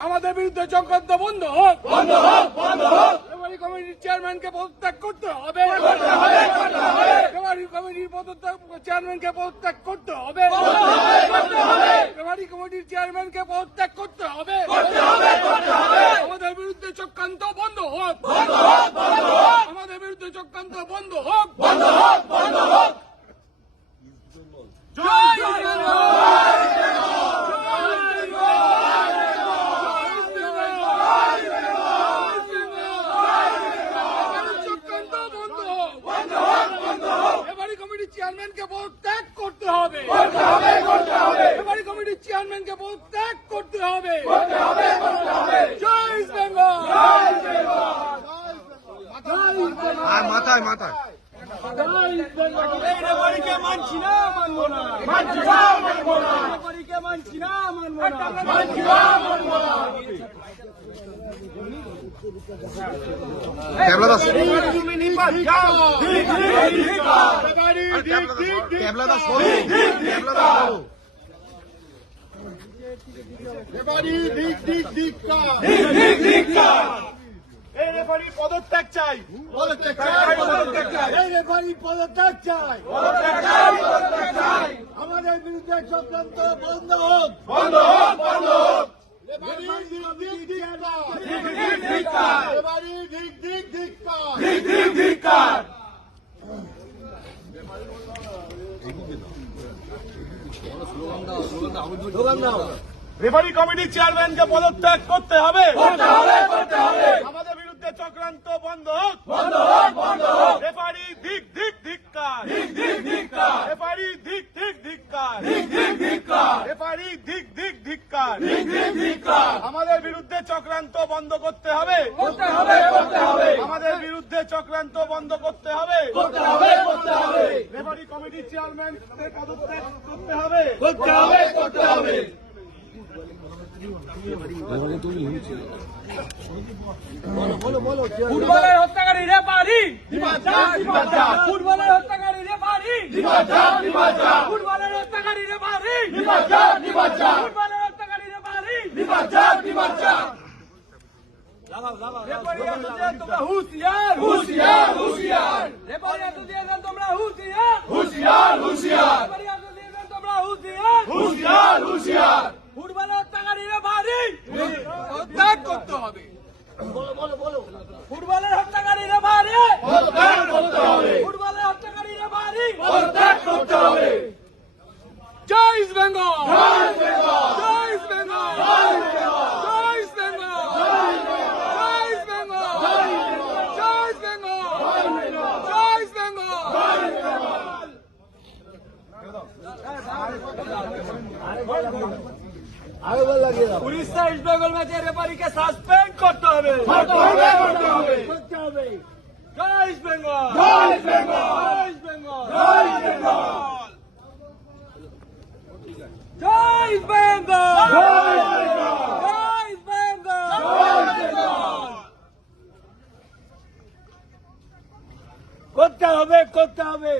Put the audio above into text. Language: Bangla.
আমাদের বিরুদ্ধে চক্রান্ত বন্ধ হোক। বন্ধ হোক বন্ধ হোক। রেফারি কমিটির চেয়ারম্যানকে পদত্যাগ করতে হবে। রেফারি কমিটির পদত্যাগ চেয়ারম্যানকে পদত্যাগ করতে হবে। করতে হবে করতে রেফারি কমিটির চেয়ারম্যানকে পদত্যাগ করতে হবে। করতে হবে আমাদের বিরুদ্ধে চক্রান্ত বন্ধ বন্ধ হোক বন্ধ হোক। আমাদের বিরুদ্ধে চক্রান্ত বন্ধ হোক। বন্ধ হোক বন্ধ হোক জয় বাংলা চক্রান্ত বন্ধ হোক। এবারই কমিটির চেয়ারম্যানকে পদত্যাগ করতে হবে। এবারই কমিটির চেয়ারম্যানকে পদত্যাগ করতে হবে। জয় ইস্ট বেঙ্গল। আর মাথায় মাথায়। জয় ইস্ট বেঙ্গল। মানবো না। মানছি না মানবো না। মানছি না মানবো না। মানছি না মানবো না। পদত্যাগ চাই পদত্যাগ চাই এই রেফারি পদত্যাগ চাই আমাদের বিরুদ্ধে চক্রান্ত বন্ধ হোক। বন্ধ হোক বন্ধ হোক রেফারি দিক দিক ধিক্কার রেফারি দিক দিক ধিক্কার দিক দিক ধিক্কার রেফারি কমিটির চেয়ারম্যানকে পদত্যাগ করতে হবে আমাদের বিরুদ্ধে চক্রান্ত বন্ধ হোক রেফারি দিক দিক ধিক্কার রেফারি দিক দিক ধিক্কার রেফারি দিক দিক ধিক্কার আমাদের বিরুদ্ধে চক্রান্ত বন্ধ করতে হবে করতে হবে করতে হবে আমাদের বিরুদ্ধে চক্রান্ত বন্ধ করতে হবে। করতে হবে করতে হবে। রেফারি কমিটির চেয়ারম্যান পদত্যাগ করতে হবে। করতে হবে করতে হবে। ফুটবলের হত্যাকারী রেফারি। ফুটবলের হত্যাকারী রেফারি। ফুটবলের হত্যাকারী রেফারি। ফুটবলের হত্যাকারী রেফারি। আসলে তোমরা হুঁশিয়ার হুঁশিয়ার হুঁশিয়ার তোমরা হুঁশিয়ার হুঁশিয়ার হুঁশিয়ার তোমরা হুঁশিয়ার হুঁশিয়ার হুঁশিয়ার ফুটবলের হত্যাকারী রেফারি ত্যাগ করতে হবে ফুটবলের হত্যাকারী রেফারি ত্যাগ করতে হবে ফুটবলের হত্যাকারী রেফারি ত্যাগ করতে হবে জয় ইস্ট বেঙ্গল জয় ইস্ট বেঙ্গল জয় ইস্ট বেঙ্গল জয় ইস্ট বেঙ্গল জয় ইস্ট বেঙ্গল জয় ইস্ট বেঙ্গল জয় ইস্ট বেঙ্গল উড়িষ্যা ইস্ট বেঙ্গল ম্যাচের রেফারিকে সাসপেন্ড করতে হবে করতে হবে করতে হবে করতে হবে জয় ইস্ট বেঙ্গল জয় ইস্ট বেঙ্গল জয় ইস্ট বেঙ্গল জয় ইস্ট বেঙ্গল জয় ইস্ট বেঙ্গল জয় ইস্ট বেঙ্গল জয় ইস্ট বেঙ্গল করতে হবে করতে হবে